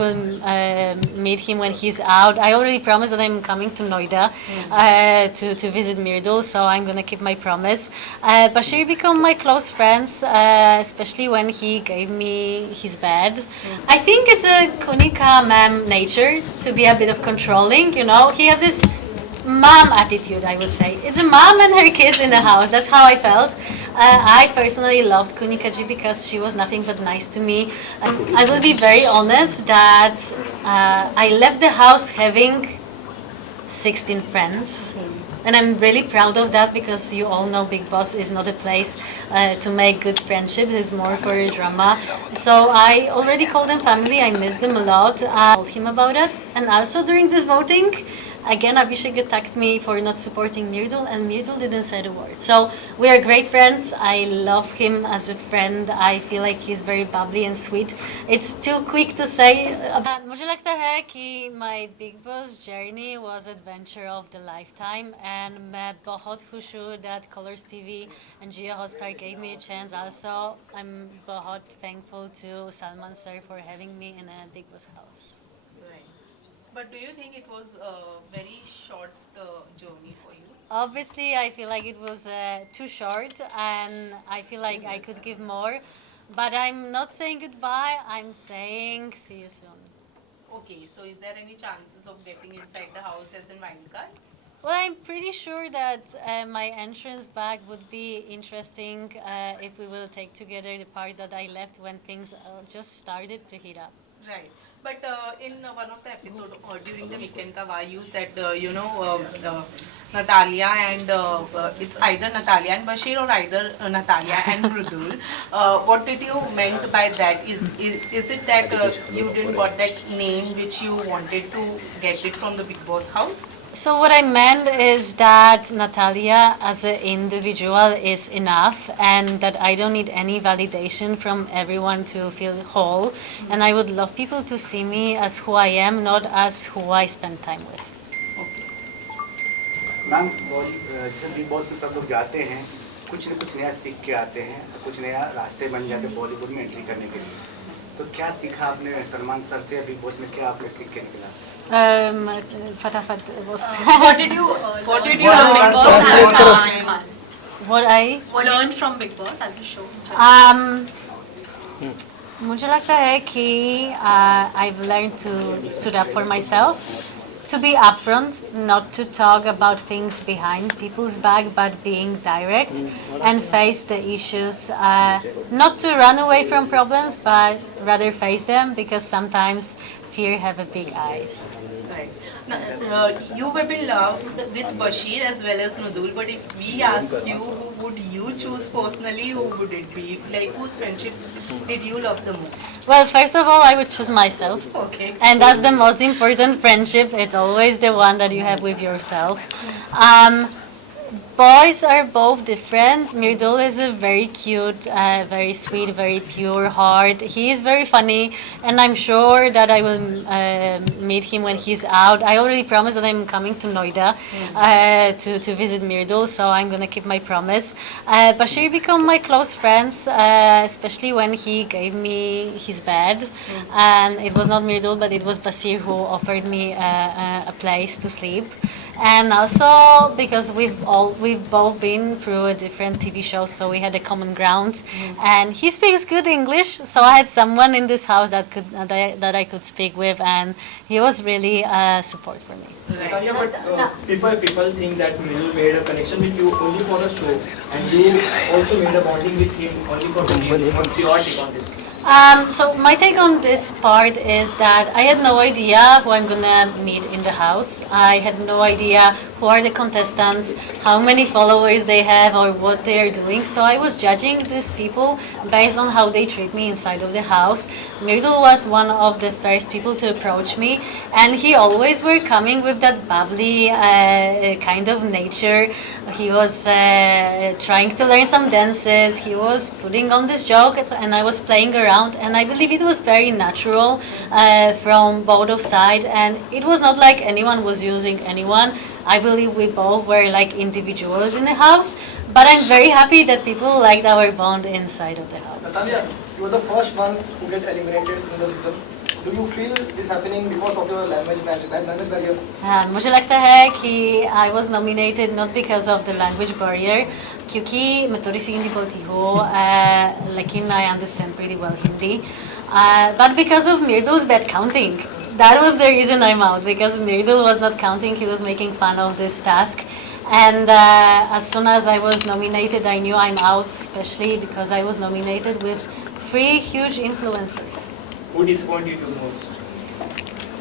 will meet him when he's out. I already promised that I'm coming to Noida to visit Mridual, so I'm gonna keep my promise. Bashir became my close friends, especially when he gave me his bed. I think it's a Kunika ma'am nature to be a bit of controlling. He has this mom attitude, I would say. It's a mom and her kids in the house. That's how I felt. I personally loved Kunikaji because she was nothing but nice to me. I will be very honest that I left the house having 16 friends. And I'm really proud of that because you all know Bigg Boss is not a place to make good friendships. It's more for drama. So I already called them family. I miss them a lot. I told him about it. And also during this voting, again, Abhishek attacked me for not supporting Mridual, and Mridual didn't say a word. So we are great friends. I love him as a friend. I feel like he's very bubbly and sweet. It's too quick to say. मुझे लगता है कि my Bigg Boss journey was adventure of the lifetime, and मैं बहुत खुश हूँ that Colors TV and Jio Hotstar gave me a chance. Also, I'm बहुत thankful to Salman sir for having me in a Bigg Boss house. But do you think it was a very short journey for you? Obviously, I feel like it was too short, and I feel like I could give more. But I'm not saying goodbye, I'm saying see you soon. Okay, so is there any chances of getting inside the house as a wildcard? Well, I'm pretty sure that my entrance back would be interesting if we will take together the part that I left when things just started to heat up. Right. But in one of the episodes during the weekend, you said, Natalia and it's either Natalia and Bashir or either Natalia and Mridual. What did you meant by that? Is it that you didn't got that name which you wanted to get it from the Bigg Boss house? So what I meant is that Natalia as an individual is enough, and that I don't need any validation from everyone to feel whole. And I would love people to see me as who I am, not as who I spend time with. Ma'am जैसे big boss में सब लोग जाते हैं, कुछ न कुछ नया सीख के आते हैं, कुछ नया रास्ते बन जाते हैं बॉलीवुड में एंट्री करने के लिए. तो क्या सीखा आपने सलमान सर से बिग बॉस में, क्या आपने सीख के निकला? फटाफट What did you learn from Bigg Boss as a fan? What I Learned from Bigg Boss as a show? मुझे लगता है कि I've learned to stood up for myself, to be upfront, not to talk about things behind people's back, but being direct and face the issues. Not to run away from problems, but rather face them, because sometimes fear have a big eyes. Right. Now, you have been loved with Bashir as well as Mridual, but if we ask you, who would you choose personally? Who would it be? Like, whose friendship did you love the most? Well, first of all, I would choose myself. Okay. And that's the most important friendship. It's always the one that you have with yourself. Boys are both different. Mridual is a very cute, very sweet, very pure heart. He is very funny, and I'm sure that I will meet him when he's out. I already promised that I'm coming to Noida to visit Mridual, so I'm gonna keep my promise. Bashir became my close friends, especially when he gave me his bed, and it was not Mridual, but it was Bashir who offered me a place to sleep. And also because we've both been through a different TV shows, so we had a common ground. And he speaks good English, so I had someone in this house that I could speak with, and he was really a support for me. Natalia, but people think that Mridual made a connection with you only for the show, and you also made a bonding with him only for the game. What's your take on this? So my take on this part is that I had no idea who I'm gonna meet in the house. I had no idea who are the contestants, how many followers they have, or what they are doing. So I was judging these people based on how they treat me inside of the house. Mridual was one of the first people to approach me, and he always were coming with that bubbly kind of nature. He was trying to learn some dances. He was putting on this joke, and I was playing around. And I believe it was very natural from both of sides. And it was not like anyone was using anyone. I believe we both were like individuals in the house. But I'm very happy that people liked our bond inside of the house. Natalia, you were the first one to get eliminated in the season. Do you feel this happening because of your language barrier? मुझे लगता है कि I was nominated not because of the language barrier, क्योंकि मैं थोड़ी सी हिंदी बोलती हूँ, लेकिन I understand pretty well Hindi, but because of Mridual's bad counting. That was the reason I'm out, because Mridual was not counting, he was making fun of this task. And as soon as I was nominated, I knew I'm out, especially because I was nominated with 3 huge influencers. Who disappointed you most?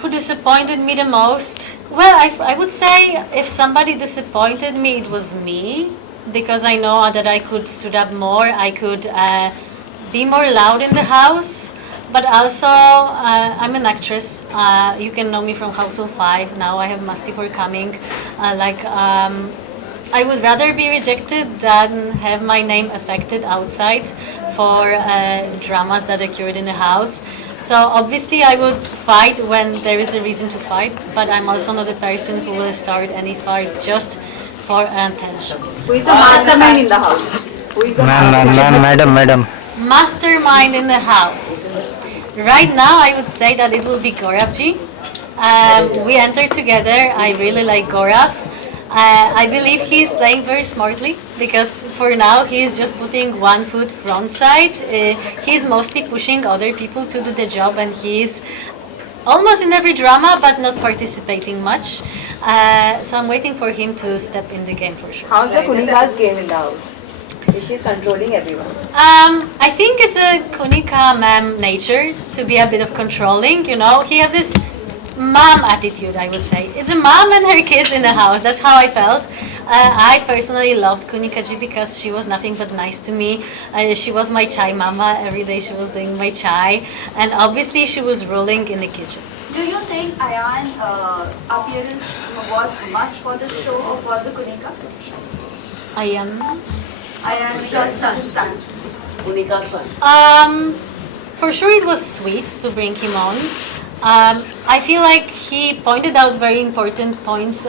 Who disappointed me the most? Well, I would say if somebody disappointed me, it was me, because I know that I could stood up more, I could be more loud in the house. But also, I'm an actress. You can know me from Household 5. Now I have Musty for Coming. I would rather be rejected than have my name affected outside for dramas that occurred in the house. So obviously I would fight when there is a reason to fight, but I'm also not a person who will start any fight just for attention. Who is the mastermind in the house? Who is the Madam. Mastermind in the house. Right now, I would say that it will be Gauravji. We entered together. I really like Gaurav. I believe he's playing very smartly, because for now he's just putting one foot front side. He's mostly pushing other people to do the job, and he's almost in every drama but not participating much. So I'm waiting for him to step in the game for sure. How's the Kunika's game in the house? Is she controlling everyone? I think it's a Kunika ma'am nature to be a bit of controlling, you know. He has this mom attitude, I would say. It's a mom and her kids in the house. That's how I felt. I personally loved Kunika ji because she was nothing but nice to me. She was my chai mama. Every day she was doing my chai. And obviously she was ruling in the kitchen. Do you think Ayan's appearance was must for the show or for the Kunika? Ayan? Ayan, because his son. For sure it was sweet to bring him on. I feel like he pointed out very important points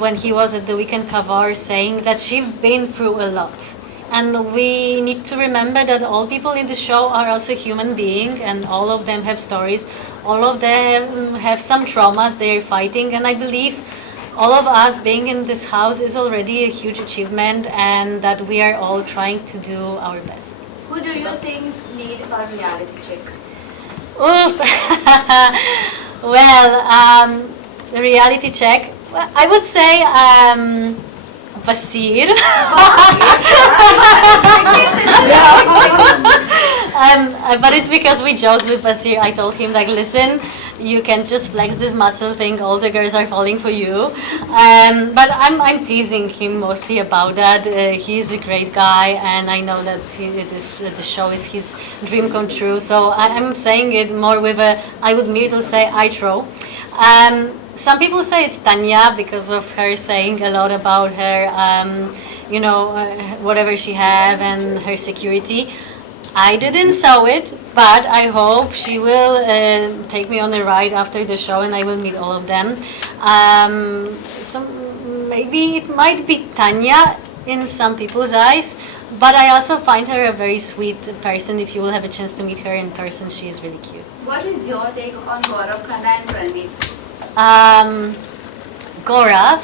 when he was at the weekend cover, saying that she's been through a lot. And we need to remember that all people in the show are also human beings, and all of them have stories. All of them have some traumas they're fighting, and I believe all of us being in this house is already a huge achievement, and that we are all trying to do our best. Who do you think need a reality check? Oof. Well, the reality check. Well, I would say Basir. But it's because we joked with Basir. I told him, like, listen, you can just flex this muscle thing. All the girls are falling for you. But I'm teasing him mostly about that. He's a great guy, and I know that the show is his dream come true. So I'm saying it more with a, I would merely say, I throw. Some people say it's Tanya because of her saying a lot about her, whatever she have and her security. I didn't saw it, but I hope she will take me on a ride after the show, and I will meet all of them. So maybe it might be Tanya in some people's eyes, but I also find her a very sweet person. If you will have a chance to meet her in person, she is really cute. What is your take on Gaurav Khanna and Pranit? Gaurav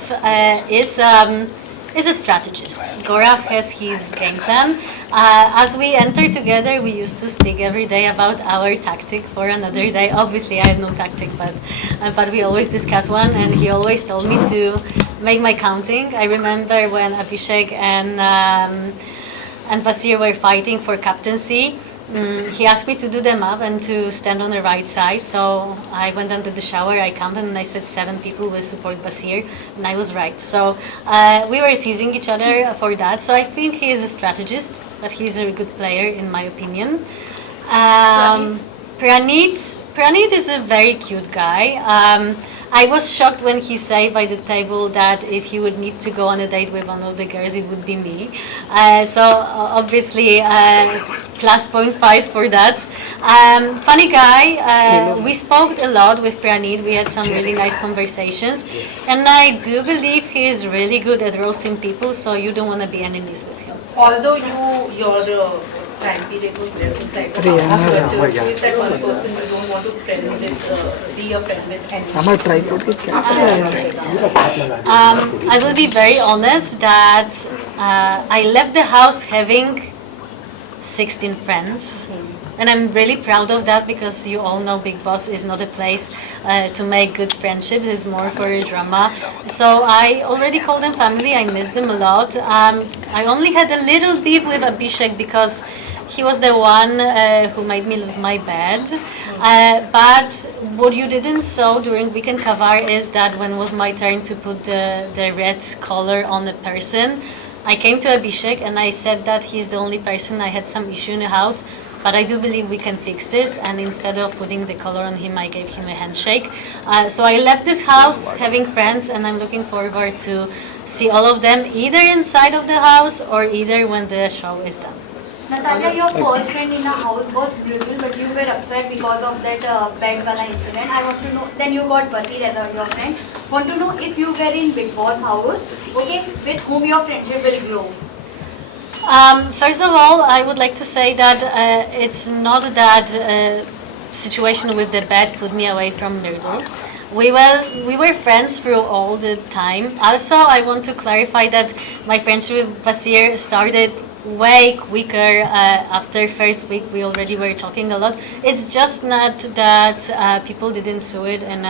is a strategist. Gaurav has his game plan. As we enter together, we used to speak every day about our tactic for another day. Obviously, I have no tactic, but we always discuss one, and he always told me to make my counting. I remember when Abhishek and Basir were fighting for captaincy. He asked me to do them up and to stand on the right side. So I went into the shower, I counted, and I said 7 people will support Basir, and I was right. So we were teasing each other for that. So I think he is a strategist, but he's a good player in my opinion. Pranit is a very cute guy. I was shocked when he said by the table that if he would need to go on a date with one of the girls, it would be me. So obviously, class point 5 for that. Funny guy. We spoke a lot with Pranit. We had some really nice conversations. And I do believe he is really good at roasting people, so you don't want to be enemies with him. Although your Rampy was there inside the house, but who is that one person you don't want to friend with, be a friend with anymore? I will be very honest that I left the house having 16 friends. And I'm really proud of that because you all know Bigg Boss is not a place to make good friendships, it's more for drama. So I already call them family, I miss them a lot. I only had a little beef with Abhishek because he was the one who made me lose my bed. But what you didn't saw during Weekend Kavar is that when it was my turn to put the red color on the person, I came to Abhishek and I said that he's the only person I had some issue in the house. But I do believe we can fix this, and instead of putting the color on him, I gave him a handshake. So I left this house having friends, and I'm looking forward to see all of them either inside of the house or either when the show is done. Natalia, your first friend in the house was Mridual, but you were upset because of that bed wala incident. I want to know, then you got Bati as your friend. Want to know if you were in Bigg Boss house, okay, with whom your friendship will grow? First of all, I would like to say that it's not that situation with the bed put me away from Mridual. We were friends through all the time. Also, I want to clarify that my friendship with Basir started way quicker. After first week, we already were talking a lot. It's just not that people didn't see it in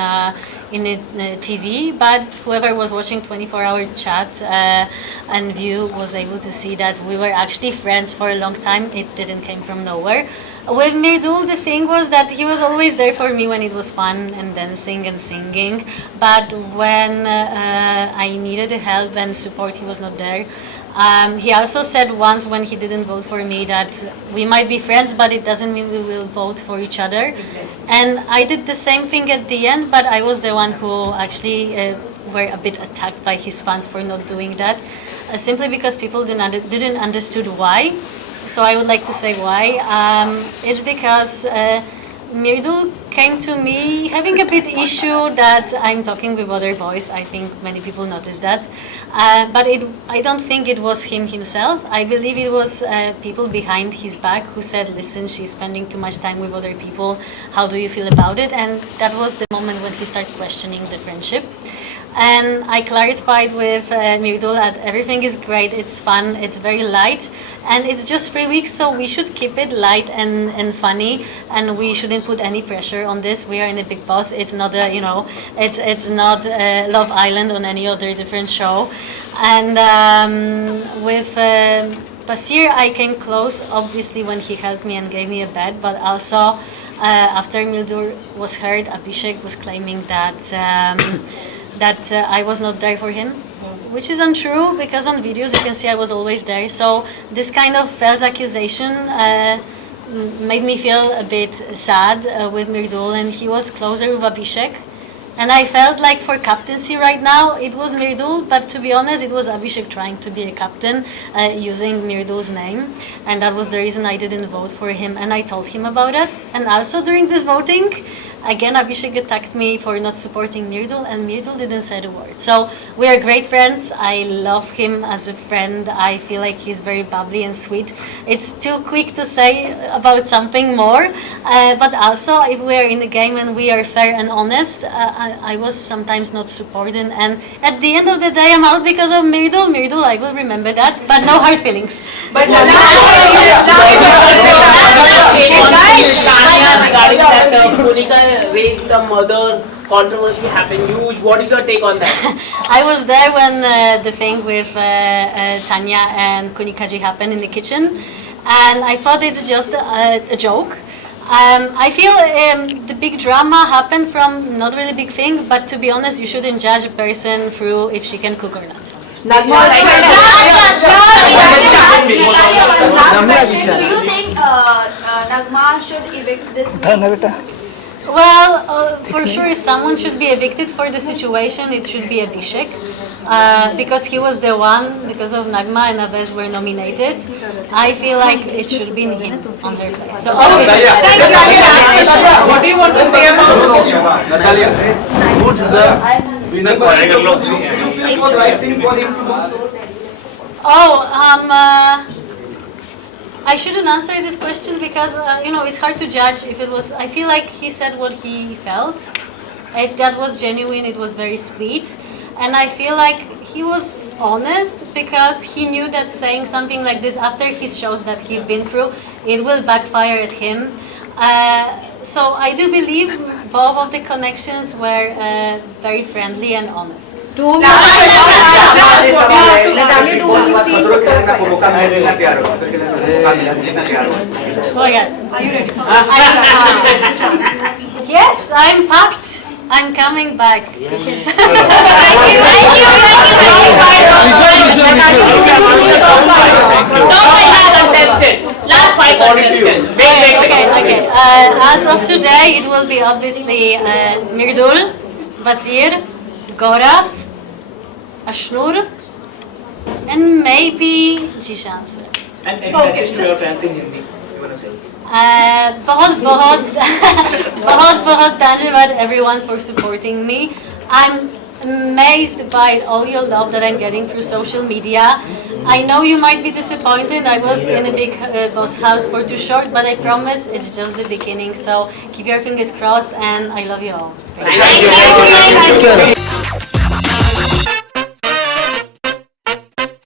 TV, but whoever was watching 24-hour chat and view was able to see that we were actually friends for a long time. It didn't come from nowhere. With Mridual, the thing was that he was always there for me when it was fun and dancing and singing. But when I needed help and support, he was not there. He also said once when he didn't vote for me that we might be friends, but it doesn't mean we will vote for each other. And I did the same thing at the end, but I was the one who actually were a bit attacked by his fans for not doing that, simply because people didn't understood why. So I would like to say why. It's because Mridual came to me having a bit issue that I'm talking with other boys. I think many people noticed that. But I don't think it was him himself. I believe it was people behind his back who said, listen, she's spending too much time with other people. How do you feel about it? And that was the moment when he started questioning the friendship. And I clarified with Mridual that everything is great, it's fun, it's very light, and it's just 3 weeks, so we should keep it light and funny, and we shouldn't put any pressure on this. We are in a Bigg Boss. It's not a, it's not Love Island on any other different show. And with Basir, I came close, obviously, when he helped me and gave me a bed, but also after Mridual was hurt, Abhishek was claiming that I was not there for him, which is untrue because on videos you can see I was always there. So this kind of false accusation made me feel a bit sad with Mridual, and he was closer with Abhishek. And I felt like for captaincy right now it was Mridual, but to be honest it was Abhishek trying to be a captain using Mridual's name, and that was the reason I didn't vote for him, and I told him about it. And also during this voting, again, Abhishek attacked me for not supporting Mridual, and Mridual didn't say a word. So we are great friends. I love him as a friend. I feel like he's very bubbly and sweet. It's too quick to say about something more, but also if we are in the game and we are fair and honest, I was sometimes not supported, and at the end of the day I'm out because of Mridual. Mridual, I will remember that, but no hard feelings. But Way the mother controversy happened huge. What is your take on that? I was there when the thing with Tanya and Kunikaji happened in the kitchen, and I thought it's just a joke. I feel the big drama happened from not really big thing, but to be honest, you shouldn't judge a person through if she can cook or not. Last question. Do you think Nagma should evict this week? Well, for sure, if someone should be evicted for the situation, it should be Abhishek. Because he was the one, because of Nagma and Aves were nominated, I feel like it should be him on their place. So obviously, What do you want to say about Natalia, who deserves winner? Do you feel it was right thing for him to do? I shouldn't answer this question because you know, it's hard to judge if it was. I feel like he said what he felt. If that was genuine, it was very sweet, and I feel like he was honest because he knew that saying something like this after his shows that he's been through, it will backfire at him. So I do believe both of the connections were very friendly and honest. Oh my God. Are you ready? Yes, I'm packed. I'm coming back. Okay. As of today, it will be obviously Mridual, Basir, Gaurav, Ashnur, and maybe Jishan sir. And any message to your fans in Hindi, you want to say? बहुत धन्यवाद everyone for supporting me. I'm amazed by all your love that I'm getting through social media. I know you might be disappointed. I was in a Bigg Boss house for too short, but I promise it's just the beginning. So keep your fingers crossed, and I love you all. Thank you.